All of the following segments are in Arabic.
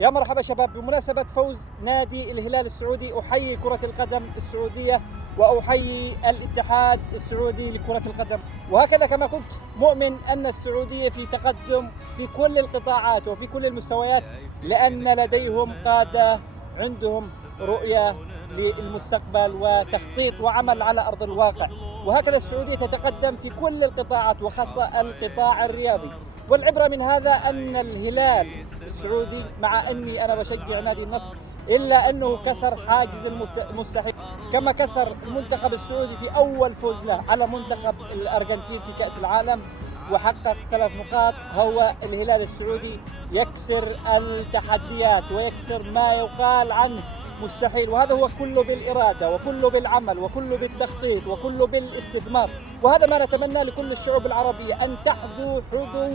يا مرحبا شباب، بمناسبة فوز نادي الهلال السعودي أحيي كرة القدم السعودية وأحيي الاتحاد السعودي لكرة القدم. وهكذا كما كنت مؤمن أن السعودية في تقدم في كل القطاعات وفي كل المستويات، لأن لديهم قادة عندهم رؤية للمستقبل وتخطيط وعمل على أرض الواقع. وهكذا السعودية تتقدم في كل القطاعات وخاصة القطاع الرياضي. والعبرة من هذا أن الهلال السعودي، مع أني أنا بشجع نادي النصر، إلا أنه كسر حاجز المستحيل، كما كسر المنتخب السعودي في أول فوز له على منتخب الأرجنتين في كأس العالم وحقق 3 نقاط. هو الهلال السعودي يكسر التحديات ويكسر ما يقال عنه مستحيل، وهذا هو كله بالإرادة وكله بالعمل وكله بالتخطيط وكله بالاستثمار. وهذا ما نتمنى لكل الشعوب العربية، أن تحذو حذو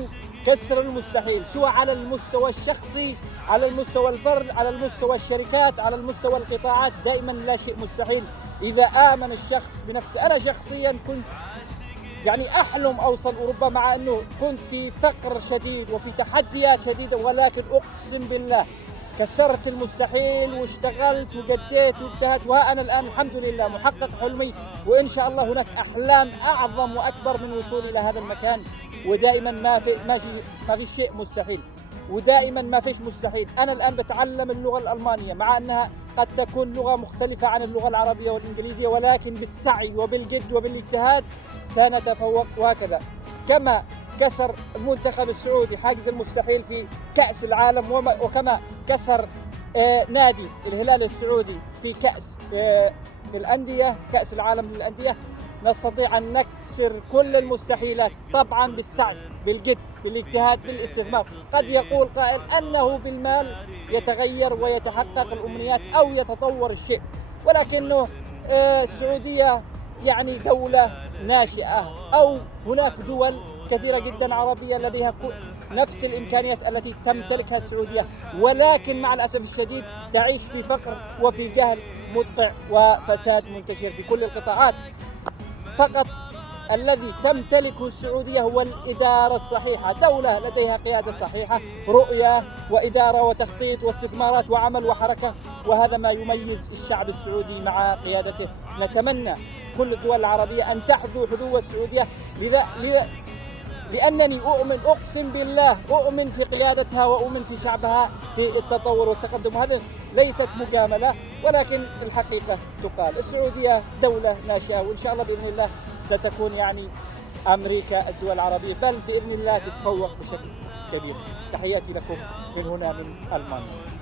كسر المستحيل، سواء على المستوى الشخصي، على المستوى الفرد، على المستوى الشركات، على المستوى القطاعات. دائما لا شيء مستحيل إذا آمن الشخص بنفسه. أنا شخصيا كنت أحلم أوصل أوروبا، مع أنه كنت في فقر شديد وفي تحديات شديدة، ولكن أقسم بالله كسرت المستحيل واشتغلت وجديت واجتهدت، وأنا الآن الحمد لله محقق حلمي، وإن شاء الله هناك أحلام أعظم وأكبر من وصولي إلى هذا المكان. ودائما ما في شيء مستحيل، ودائما ما فيش مستحيل. أنا الآن بتعلم اللغة الألمانية، مع أنها قد تكون لغة مختلفة عن اللغة العربية والإنجليزية، ولكن بالسعي وبالجد وبالاجتهاد سنتفوق. وهكذا كما كسر المنتخب السعودي حاجز المستحيل في كأس العالم، وكما كسر نادي الهلال السعودي في كأس الأندية، كأس العالم للأندية، نستطيع أن نكسر كل المستحيلات، طبعا بالسعي، بالجد، بالاجتهاد، بالاستثمار. قد يقول قائل أنه بالمال يتغير ويتحقق الأمنيات أو يتطور الشيء، ولكنه السعودية دولة ناشئة، أو هناك دول كثيرة جدا عربية لديها نفس الإمكانيات التي تمتلكها السعودية، ولكن مع الأسف الشديد تعيش في فقر وفي جهل مدقع وفساد منتشر في كل القطاعات. فقط الذي تمتلكه السعودية هو الإدارة الصحيحة، دولة لديها قيادة صحيحة، رؤية وإدارة وتخطيط واستثمارات وعمل وحركة، وهذا ما يميز الشعب السعودي مع قيادته. نتمنى كل الدول العربية أن تحذو حذو السعودية، لأنني أؤمن، أقسم بالله أؤمن في قيادتها وأؤمن في شعبها في التطور والتقدم. وهذا ليست مجاملة، ولكن الحقيقة تقال. السعودية دولة ناشئة، وإن شاء الله بإذن الله ستكون أمريكا الدول العربية، بل بإذن الله تتفوق بشكل كبير. تحياتي لكم من هنا من ألمانيا.